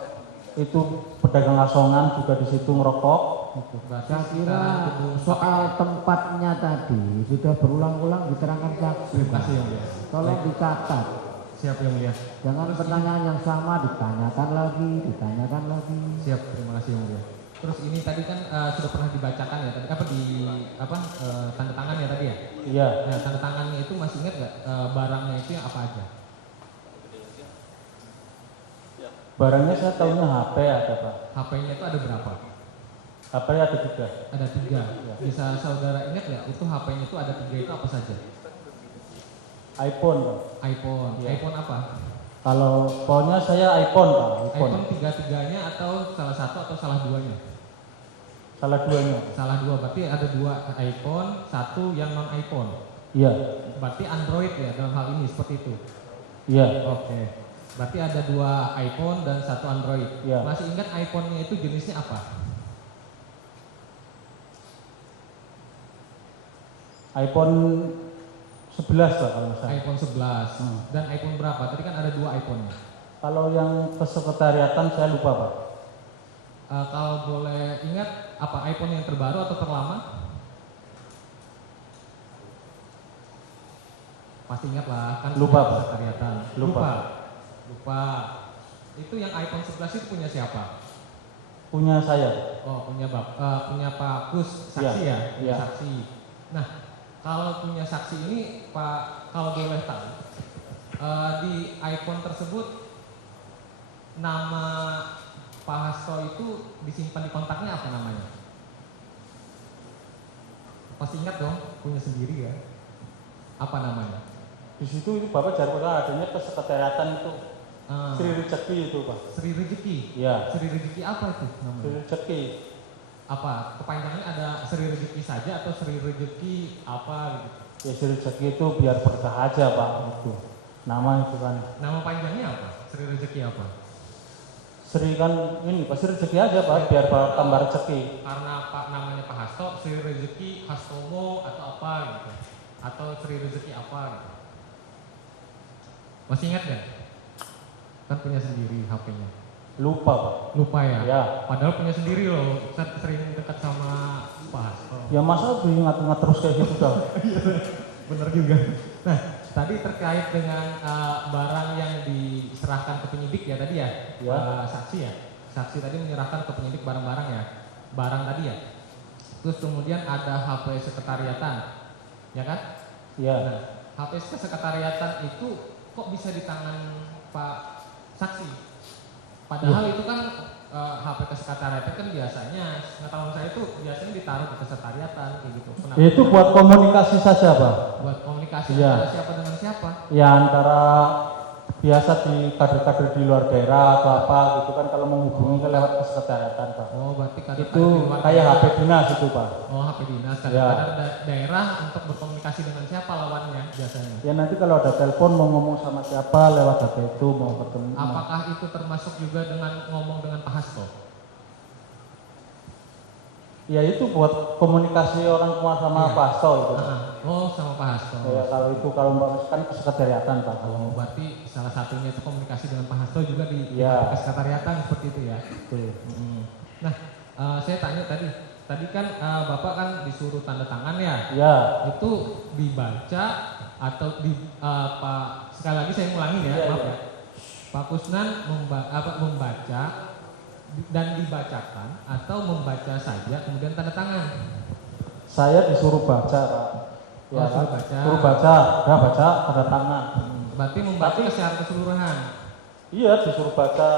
itu pedagang asongan juga di situ ngerokok. Saya kira soal tempatnya tadi sudah berulang-ulang diterangkan saksi. Terima kasih yang mulia. Tolong dicatat. Siap yang mulia. Jangan pertanyaan yang sama ditanyakan lagi. Siap, terima kasih yang mulia. Terus ini tadi kan sudah pernah dibacakan ya tadi tanda tangan ya tadi ya? Iya. Nah, tanda tangannya itu masih ingat nggak barangnya itu yang apa aja? Barangnya saya tahunya HP ada Pak. HP-nya itu ada berapa? HP ada 3. Ada 3. Bisa saudara ingat nggak itu HP-nya itu ada 3 itu apa saja? iPhone Pak. iPhone. Ya. iPhone apa? Kalau pokoknya saya iPhone Pak. iPhone 3-3-nya atau salah satu atau salah duanya? Salah duanya. Salah dua, berarti ada 2 iPhone, 1 yang non iPhone. Iya. Berarti Android ya dalam hal ini seperti itu. Iya. Oke. Berarti ada 2 iPhone dan 1 Android. Iya. Masih ingat iPhone-nya itu jenisnya apa? iPhone 11 Pak kalau nggak salah. iPhone 11. Dan iPhone berapa? Tadi kan ada 2 iPhone-nya. Kalau yang kesekretariatan saya lupa Pak. Kalau boleh ingat apa iPhone yang terbaru atau terlama? Pasti ingat lah kan. Lupa, Pak. Sekretariatan. Lupa. Itu yang iPhone 11 itu punya siapa? Punya saya. Oh, punya Pak Kus, saksi ya? Iya. Saksi. Nah, kalau punya saksi ini Pak, kalau boleh tahu di iPhone tersebut nama Pak Hasto itu disimpan di kontaknya apa namanya? Pasti ingat dong, punya sendiri ya. Apa namanya? Di situ Bapak jarang adanya kesekretariatan itu. Sri Rezeki itu Pak. Sri Rezeki. Iya. Sri Rezeki apa itu Sri namanya? Rezeki. Apa? Kepanjangannya ada Sri Rezeki saja atau Sri Rezeki apa gitu? Ya Sri Rezeki itu biar berkah aja Pak itu. Nama itu kan. Nama panjangnya apa? Sri Rezeki apa? Sri kan ini Pak Sri Rezeki aja Pak biar tambah rezeki. Karena Pak namanya Pak Hasto, Sri Rezeki Hastomo atau apa gitu. Atau Sri Rezeki apa gitu. Masih ingat gak? Kan punya sendiri HP-nya. Lupa Pak. Lupa ya? Ya. Padahal punya sendiri loh, sering dekat sama Pak Hasto. Ya masa diingat-ingat terus kayak gitu dah. Bener juga. Nah, tadi terkait dengan barang yang diserahkan ke penyidik ya tadi ya? Ya. Saksi ya? Saksi tadi menyerahkan ke penyidik barang-barang ya? Barang tadi ya? Terus kemudian ada HP sekretariatan, ya kan? Iya. Nah, HP kesekretariatan itu kok bisa di tangan Pak saksi? Padahal itu kan HP kesekretariatan kan biasanya, pengetahuan saya itu biasanya ditaruh di kesekretariatan kayak gitu. Kenapa? Itu buat komunikasi saja, Pak. Buat komunikasi Iya. antara siapa dengan siapa? Ya antara biasa di kader-kader di luar daerah atau apa gitu kan kalau menghubungi ke lewat kesekretariatan, Pak. Oh, berarti kader Itu kayak HP dinas itu, Pak. Oh, HP dinas Ya. kader daerah untuk berkomunikasi dengan siapa lawannya biasanya? Ya nanti kalau ada telepon mau ngomong sama siapa lewat HP itu mau ketemu. Apakah itu termasuk juga dengan ngomong dengan Pak Hasto? Ya itu buat komunikasi orang tua sama Iya. Pak Hasto itu. Oh, sama Pak Hasto. Ya kalau itu kalau Mbak kan kesekretariatan, Pak. Oh, berarti salah satunya itu komunikasi dengan Pak Hasto juga di Iya. kesekretariatan seperti itu ya. Betul. Nah, saya tanya tadi kan Bapak kan disuruh tanda tangan ya. Ya. Itu dibaca atau Pak, sekali lagi saya ngulangin ya, Iya, maaf iya. ya. Pak Kusnan membaca dan dibacakan atau membaca saja kemudian tanda tangan. Saya disuruh baca, Pak. Oh, suruh baca. Suruh baca, udah baca tanda tangan. Berarti membaca Tapi- secara keseluruhan. Iya disuruh baca.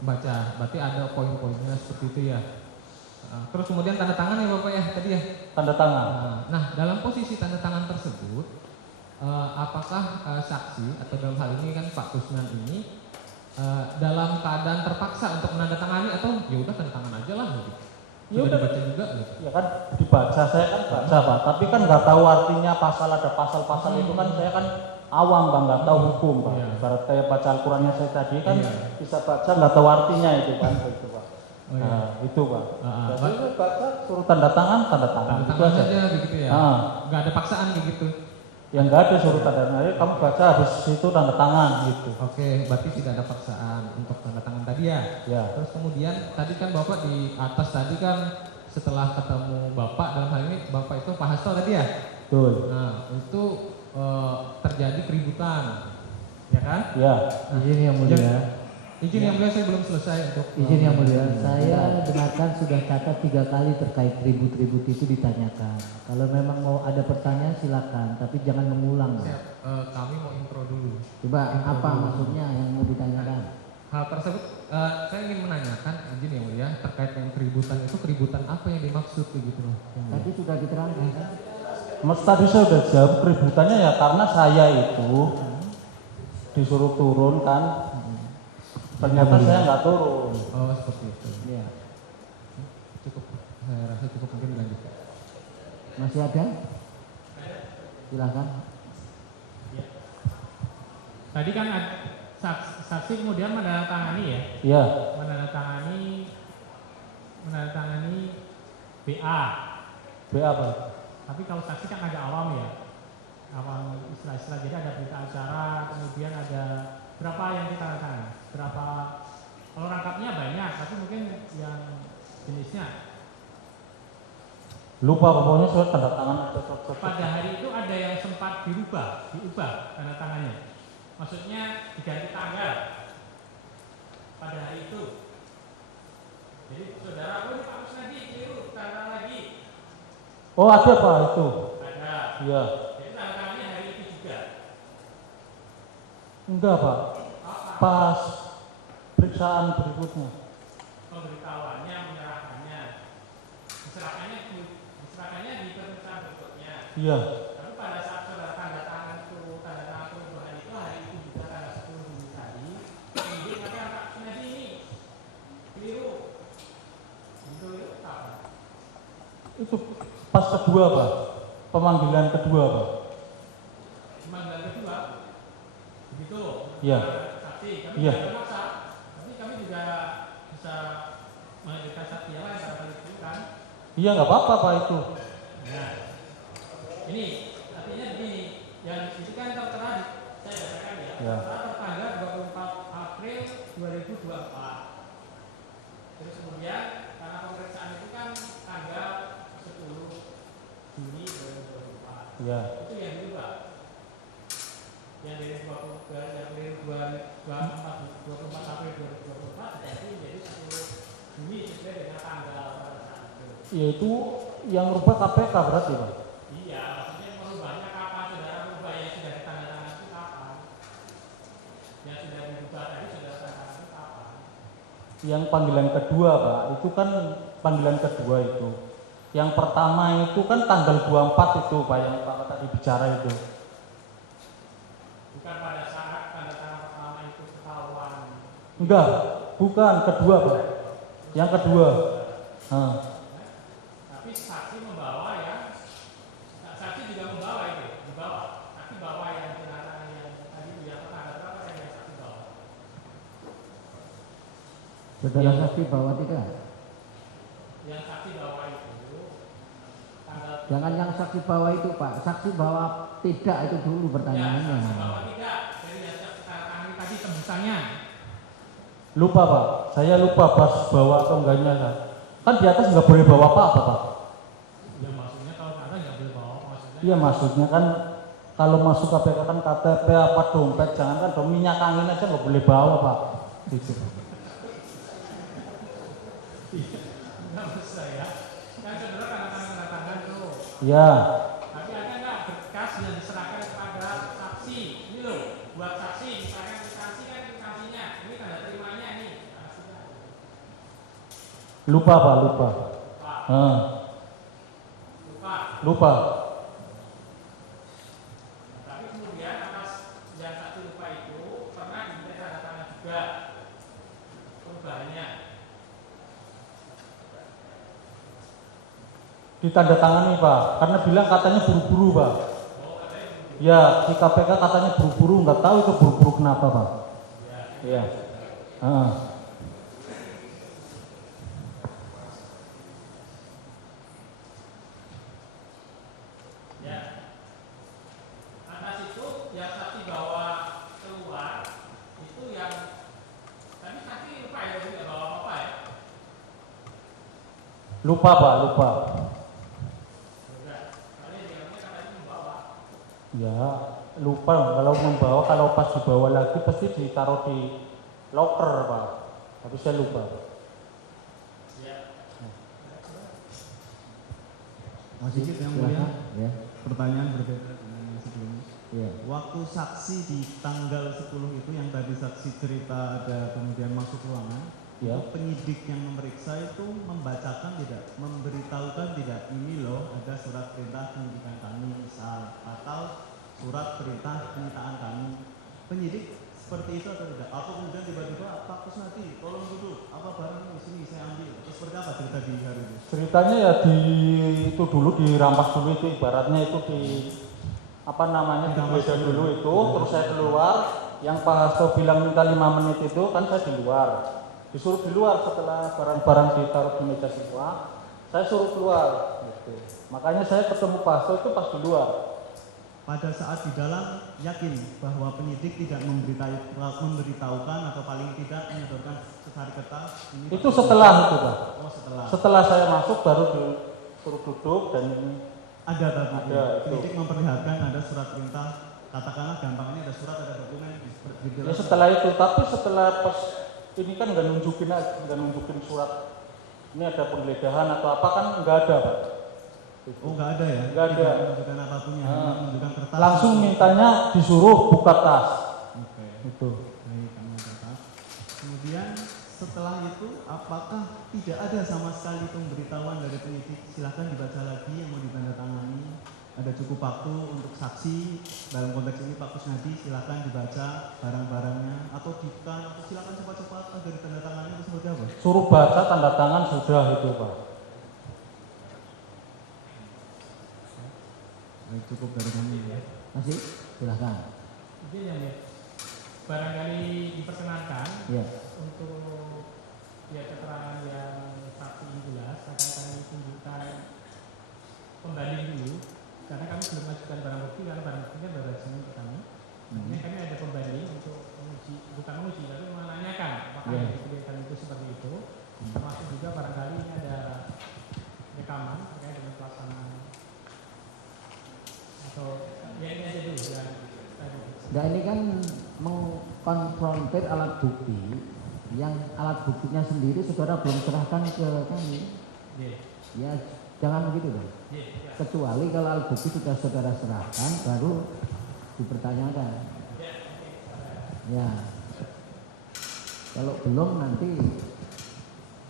Baca, berarti ada poin-poinnya seperti itu ya. Terus kemudian tanda tangan ya Bapak ya tadi ya. Tanda tangan. Nah, dalam posisi tanda tangan tersebut, apakah saksi atau dalam hal ini kan Pak Kusnan ini dalam keadaan terpaksa untuk menandatangani atau ya udah tanda tangan aja lah gitu. Ya Sudah udah. dibaca juga gitu. Ya kan dibaca, saya kan baca, Pak. Tapi kan nggak tahu artinya pasal, ada pasal-pasal itu kan saya kan awam, Pak, nggak tahu hukum, Pak. Iya. Ibarat kayak baca Al-Qurannya saya tadi kan Iya. bisa baca nggak tahu artinya itu kan, itu, Pak. Oh, iya. Nah, itu, Pak. Ah, Jadi saya baca suruh tanda tangan, Tanda gitu tangan aja. aja begitu ya. Nggak ada paksaan kayak gitu. Yang nggak ada suruh tanda tangan, "Ayo kamu baca habis itu tanda tangan gitu. Oke, berarti tidak ada paksaan untuk tanda tangan tadi ya. Ya. Terus kemudian tadi kan Bapak di atas tadi kan setelah ketemu Bapak dalam hal ini Bapak itu Pak Hasto tadi ya. Betul. Nah itu terjadi keributan, ya kan? Ya. Izin yang mulia. Izin yang mulia saya belum selesai untuk Izin yang mulia, saya dengarkan sudah catat 3 kali terkait ribut-ribut itu ditanyakan. Kalau memang mau ada pertanyaan silakan, tapi jangan mengulang. Siap, kami mau intro dulu. Coba apa maksudnya yang mau ditanyakan? Hal tersebut saya ingin menanyakan izin yang mulia terkait dengan keributan itu keributan apa yang dimaksud begitu loh? Tadi sudah diterangkan kan? Mas tadi saya udah jawab keributannya ya karena saya itu disuruh turun kan. Ternyata saya nggak turun. Oh seperti itu. Iya. Cukup, saya rasa cukup mungkin dilanjutkan. Masih ada? Silakan. Tadi kan saksi kemudian menandatangani ya, Iya. menandatangani BA. B apa? Tapi kalau saksi kan agak awam ya, awam istilah-istilah. Jadi ada berita acara, kemudian ada berapa yang ditandatangani, berapa. Kalau rangkapnya banyak, tapi mungkin yang jenisnya. Lupa pokoknya saya tanda tangan ada Pada hari itu ada yang sempat diubah tanda tangannya. Maksudnya diganti tanggal pada hari itu. Jadi saudara, oh ini Pak Kusnadi keliru tanda lagi. Oh ada Pak itu. Ada. Iya. Jadi tanda tangannya hari itu juga. Enggak Pak. Apa? Pas periksaan berikutnya. Pemberitahuannya, menyerahkannya. Diserahkannya di pemeriksaan berikutnya. Iya. Tapi pada saat saudara tanda tangan perubahan itu hari itu juga tanggal 10 Juni tadi, kemudian ada Pak Kusnadi ini keliru. Itu apa? Itu pas kedua Pak. Pemanggilan kedua Pak. Pemanggilan kedua, begitu. Iya. Saksi, kami Iya. tidak memaksa, tapi kami juga bisa menghadirkan saksi yang lain pada kali itu kan. Iya nggak apa-apa Pak itu. Nah, ini artinya begini, yang itu kan tertera saya bacakan ya, Ya. tertera tanggal 24 April 2024. Terus kemudian karena pemeriksaan itu kan tanggal 10 Juni 2024. Iya. Itu yang dirubah. Yang dari 24 April 2024 jadi 10 Juni sesuai dengan tanggal pada saat itu. Yaitu yang rubah KPK berarti Pak. Iya, maksudnya Yang panggilan kedua Pak, itu kan panggilan kedua itu. Yang pertama itu kan tanggal 24 itu Pak, yang Pak tadi bicara itu. Bukan pada saat tanda tangan pertama itu ketahuan. Enggak, bukan, kedua Pak. Yang kedua. Nah, Tapi saksi membawa ya, saksi juga membawa itu, dibawa. Saksi bawa yang jenazah yang tadi dia ada berapa yang saksi bawa? Saudara saksi bawa tidak? Yang saksi bawa itu tanggal. Jangan yang saksi bawa itu Pak, saksi bawa tidak itu dulu Ya, pertanyaannya. saksi bawa tidak. Jadi yang saksi tadi tembusannya. lupa Pak, saya lupa pas bawa atau enggaknya Pak. Kan di atas nggak boleh bawa apa-apa Pak. Ya maksudnya kalau ada nggak boleh bawa maksudnya. Iya maksudnya kan kalau masuk KPK kan KTP apa dompet, jangan kan minyak angin aja nggak boleh bawa Pak. Gitu. Nggak maksud saya. Kan saudara tanda tangan tuh. Ya, Tapi ada nggak berkas yang diserahkan kepada saksi? Ini loh, buat saksi, misalkan saksi kan saksinya, ini tanda terimanya nih. lupa Pak, lupa. Lupa. Lupa. Tapi kemudian atas yang saksi lupa itu pernah diminta tanda tangan juga perubahannya. Ditandatangani Pak, karena bilang katanya buru-buru Pak. Ya, di KPK katanya buru-buru, nggak tahu itu buru-buru kenapa Pak. Iya. Ya. Atas itu yang saksi bawa keluar itu yang tadi saksi lupa ya tidak bawa apa ya? Lupa Pak, lupa. Ya, lupa kalau membawa, kalau pas dibawa lagi pasti ditaruh di locker Pak. Tapi saya lupa. Mas Sigit yang Silakan. mulia, Ya. pertanyaan berbeda dengan yang sebelumnya. Iya. Waktu saksi di tanggal 10 itu yang tadi saksi cerita ada kemudian masuk ruangan, Ya. itu penyidik yang memeriksa itu membacakan tidak, memberitahukan tidak, ini loh ada surat perintah penyidikan kami misal, atau surat perintah penyitaan kami. Penyidik seperti itu atau tidak? Atau kemudian tiba-tiba Pak Kusnadi tolong duduk, apa barang di sini saya ambil. Atau seperti apa cerita di hari itu? Ceritanya ya di itu dulu dirampas dulu itu, ibaratnya itu di apa namanya digeledah dulu itu, terus saya keluar. Yang Pak Hasto bilang minta 5 menit itu kan saya di luar. Disuruh di luar setelah barang-barang ditaruh di meja semua, saya suruh keluar gitu. Makanya saya ketemu Pak Hasto itu pas di luar. Pada saat di dalam yakin bahwa penyidik tidak memberitahukan atau paling tidak menyodorkan secari kertas ini Itu setelah itu Pak. Oh setelah. Setelah saya masuk baru disuruh duduk dan Ada tadi Ada, itu. penyidik memperlihatkan ada surat perintah, katakanlah gampangnya ada surat, ada dokumen ya setelah itu, tapi setelah pas ini kan nggak nunjukin surat ini ada penggeledahan atau apa kan nggak ada Pak. Oh nggak ada ya? Nggak ada. Tidak menunjukkan apapun ya, hanya menunjukkan kertas. Langsung mintanya disuruh buka tas. Oke. Itu. Baik, kami catat. Kemudian setelah itu apakah tidak ada sama sekali pemberitahuan dari penyidik? Silahkan dibaca lagi yang mau ditandatangani. Ada cukup waktu untuk saksi dalam konteks ini Pak Kusnadi, silahkan dibaca barang-barangnya atau bukan atau silahkan cepat-cepat agar ditandatangani atau seperti apa? Suruh baca tanda tangan sudah itu Pak. Baik, cukup dari kami ya. Masih? Silahkan. Mungkin yang barangkali diperkenankan Iya. untuk ya keterangan yang saksi ini jelas akan kami tunjukkan pembanding dulu karena kami belum mengajukan barang bukti karena barang buktinya baru saja ke kami. Ini kami ada pembanding untuk menguji, bukan menguji tapi menanyakan apakah yang dipilihkan itu seperti itu. Termasuk juga barangkali ini ada rekaman terkait dengan pelaksanaan atau ya ini aja dulu yang tadi. Nah ini kan mengkonfrontir alat bukti yang alat buktinya sendiri saudara belum serahkan ke kami. Iya. Ya jangan begitu dong. Iya. Kecuali kalau alat bukti sudah saudara serahkan baru dipertanyakan. Ya. Kalau belum nanti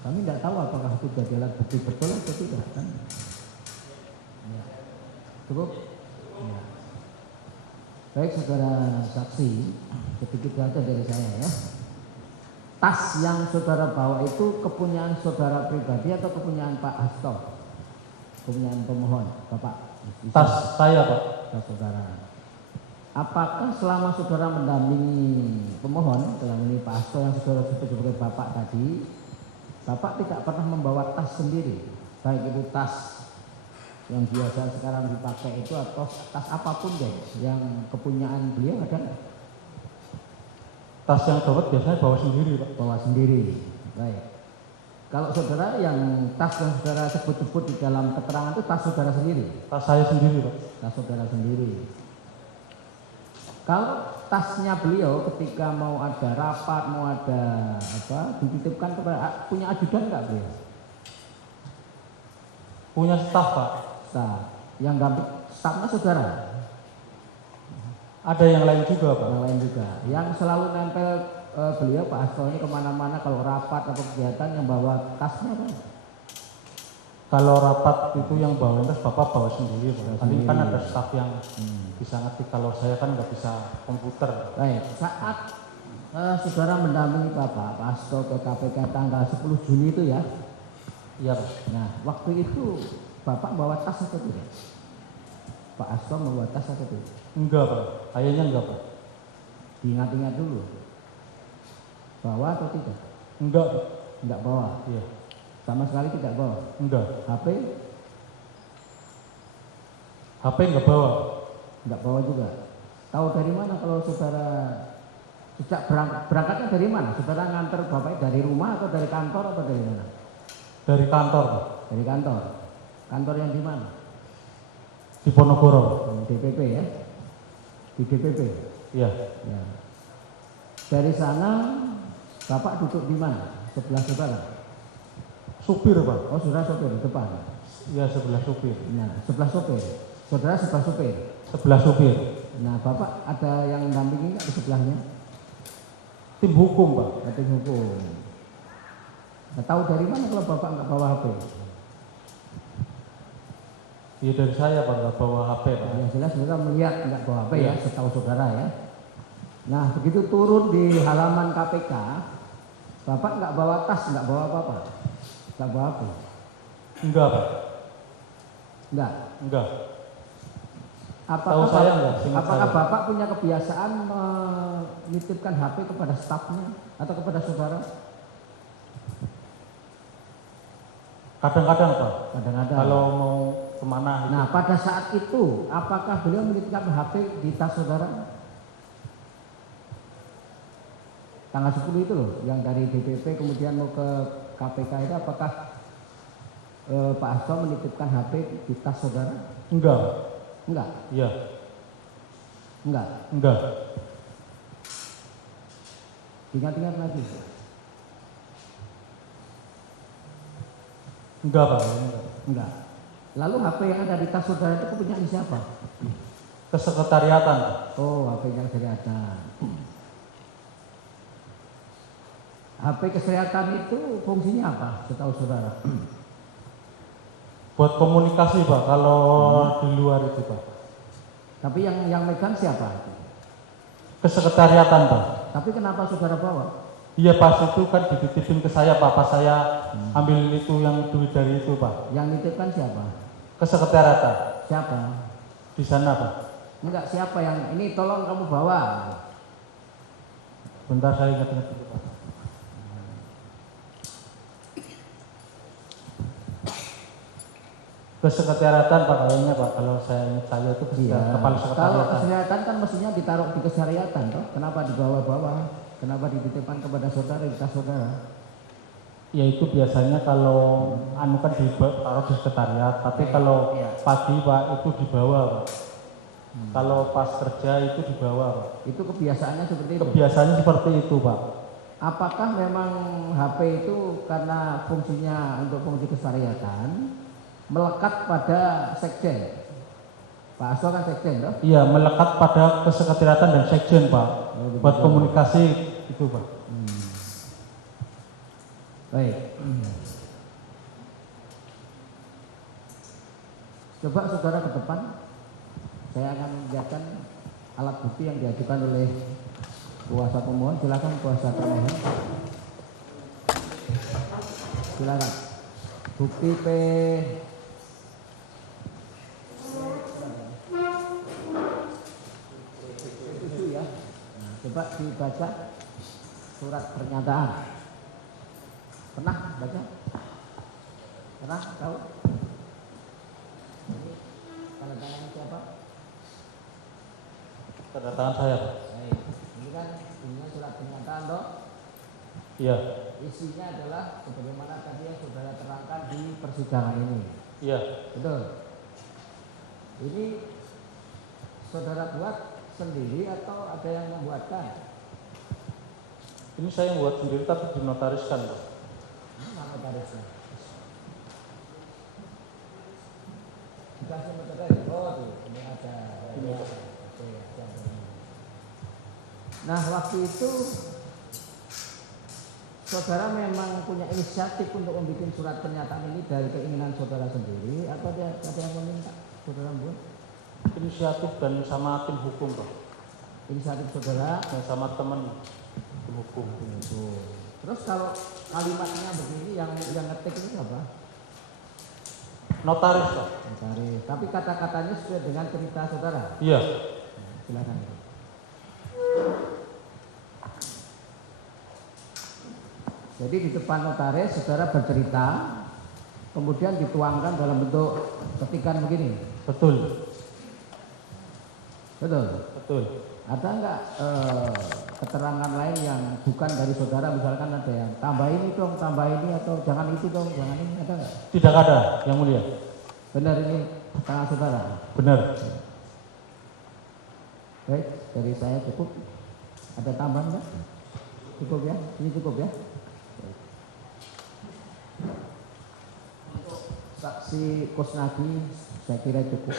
Kami tidak tahu apakah itu jadi alat bukti betul atau tidak kan. Ya. Cukup? Ya. Baik saudara saksi, sedikit saja dari saya ya. Tas yang saudara bawa itu kepunyaan saudara pribadi atau kepunyaan Pak Hasto? Kepunyaan pemohon, Bapak? Tas saya Pak. Tas saudara. Apakah selama saudara mendampingi pemohon, dalam ini Pak Hasto yang saudara sebut sebagai Bapak tadi, Bapak tidak pernah membawa tas sendiri, baik itu tas yang biasa sekarang dipakai itu atau tas apapun deh, yang kepunyaan beliau ada nggak? Tas yang dapat biasanya bawa sendiri Pak. Bawa sendiri, baik. Kalau saudara yang tas yang saudara sebut-sebut di dalam keterangan itu tas saudara sendiri? Tas saya sendiri Pak. Tas saudara sendiri. Kalau tasnya beliau ketika mau ada rapat, mau ada apa, dititipkan kepada punya ajudan nggak beliau? Punya staf Pak. Staf. Yang damping stafnya saudara? Ada yang lain juga Pak. Yang lain juga. Yang selalu nempel beliau Pak Hasto ini kemana-mana kalau rapat atau kegiatan yang bawa tasnya kan? Kalau rapat itu yang bawa tas Bapak bawa sendiri Pak. Tapi kan ada staf yang bisa ngerti, kalau saya kan nggak bisa komputer. Baik, saat saudara mendampingi Pak Hasto ke KPK tanggal 10 Juni itu ya? Iya Pak. Nah, waktu itu Bapak bawa tas atau tidak? Pak Hasto membawa tas atau tidak? Enggak Pak, kayaknya enggak Pak. Diingat-ingat dulu. Bawa atau tidak? Enggak Pak. Enggak bawa. Iya. Sama sekali tidak bawa. Enggak. HP enggak bawa. Enggak bawa juga. Tahu dari mana kalau saudara sejak berangkatnya dari mana? Saudara nganter Bapak dari rumah atau dari kantor atau dari mana? Dari kantor Pak. Dari kantor. Kantor yang di mana? Di Ponorogo. Di DPP ya? Di DPP. Iya. Ya. Dari sana Bapak duduk di mana? Sebelah saudara? Supir Pak. Oh, saudara sopir di depan. Iya, sebelah supir. Nah, sebelah sopir. Saudara sebelah sopir. Sebelah supir. Nah, Bapak ada yang dampingi nggak di sebelahnya? Tim hukum Pak. Tim hukum. Nah, tahu dari mana kalau Bapak nggak bawa HP? Iya dari saya Pak, nggak bawa HP Pak. Yang jelas saudara melihat nggak bawa HP ya, setahu saudara ya. Nah, begitu turun di halaman KPK, Bapak nggak bawa tas, nggak bawa apa-apa, nggak bawa HP. Enggak Pak. Enggak. Enggak. Apakah, Tahu saya enggak, apakah saya. Bapak punya kebiasaan menitipkan HP kepada stafnya atau kepada saudara? Kadang-kadang Pak. Kadang-kadang. Kalau mau kemana? Nah, pada saat itu, apakah beliau menitipkan HP di tas saudara? Tanggal 10 itu loh, yang dari DPP kemudian mau ke KPK itu, apakah Pak Hasto menitipkan HP di tas saudara? Enggak. Enggak? Iya. Enggak? Enggak. Ingat-ingat lagi. Enggak Pak. Enggak. Lalu HP yang ada di tas saudara itu kepunyaan siapa? Kesekretariatan. Oh, HP yang kesehatan. HP kesehatan itu fungsinya apa? Setahu saudara? Buat komunikasi Pak, kalau di luar itu Pak. Tapi yang megang siapa? Kesekretariatan Pak. Tapi kenapa saudara bawa? Iya pas itu kan dititipin ke saya Pak, pas saya ambil itu yang duit dari itu Pak. Yang nitipkan siapa? Kesekretariatan. Siapa? Di sana Pak. Enggak, siapa yang ini tolong kamu bawa? Bentar saya ingat-ingat dulu Pak. Kesekretariatan Pak kayaknya Pak, kalau saya ingat saya itu kepala Kalau sekretariatan. kesehatan kan mestinya ditaruh di kesehariatan toh. Kenapa dibawa-bawa? Kenapa dititipkan kepada saudara di tas saudara? Ya itu biasanya kalau anu kan ditaruh di sekretariat, tapi kalau pagi Pak itu dibawa Pak. Kalau pas kerja itu dibawa Pak. Itu kebiasaannya seperti itu. Kebiasaannya seperti itu Pak. Apakah memang HP itu karena fungsinya untuk fungsi kesehariatan melekat pada sekjen? Pak Hasto kan sekjen toh? Iya, melekat pada kesekretariatan dan sekjen Pak. Buat komunikasi itu Pak. Baik. Coba saudara ke depan. Saya akan memperlihatkan alat bukti yang diajukan oleh kuasa pemohon. Silakan kuasa pemohon. Silakan. Bukti P itu ya. Nah, coba dibaca surat pernyataan. Pernah baca? Pernah tahu? Ini tanda tangan siapa? Tanda tangan saya, Pak. Baik. Ini kan surat pernyataan toh. Iya. Isinya adalah sebagaimana tadi yang saudara terangkan di persidangan ini. Iya. Betul. Ini saudara buat sendiri atau ada yang membuatkan? Ini saya yang buat sendiri tapi dinotariskan, Pak. Mana notarisnya? Dikasih notaris. Oh tuh, ini ada. Ini. Oke, ada. Nah, waktu itu saudara memang punya inisiatif untuk membuat surat pernyataan ini dari keinginan saudara sendiri atau ada yang meminta saudara buat? Inisiatif dan sama tim hukum, Pak. Inisiatif saudara Dan sama teman tim hukum. itu. Terus kalau kalimatnya begini yang ngetik ini apa? Notaris, Pak. Notaris. Tapi kata-katanya sesuai dengan cerita saudara. Iya. Silakan. Jadi di depan notaris saudara bercerita, kemudian dituangkan dalam bentuk ketikan begini. Betul. Betul. Betul. Ada enggak keterangan lain yang bukan dari saudara, misalkan ada yang tambah ini dong, tambah ini, atau jangan itu dong, jangan ini, ada enggak? Tidak ada, Yang Mulia. Benar ini tangan saudara? Benar. Baik, dari saya cukup. Ada tambahan enggak? Cukup ya? Ini cukup ya? Untuk saksi Kusnadi saya kira cukup.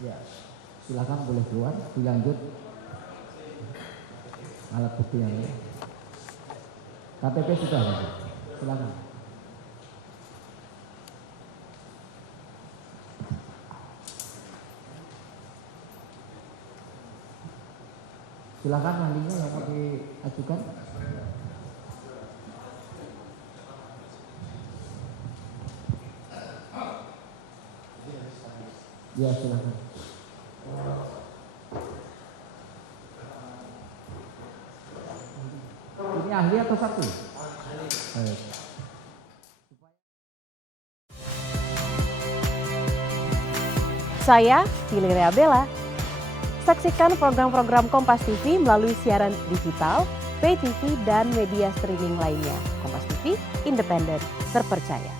Ya, silakan boleh keluar, dilanjut alat bukti yang ini. KTP sudah ada, silakan. Silakan ahlinya yang mau diajukan. Ya, silakan. Ini ahli atau saksi? Baik. Saya Valeria Bella. Saksikan program-program Kompas TV melalui siaran digital, pay TV, dan media streaming lainnya. Kompas TV, independen, terpercaya.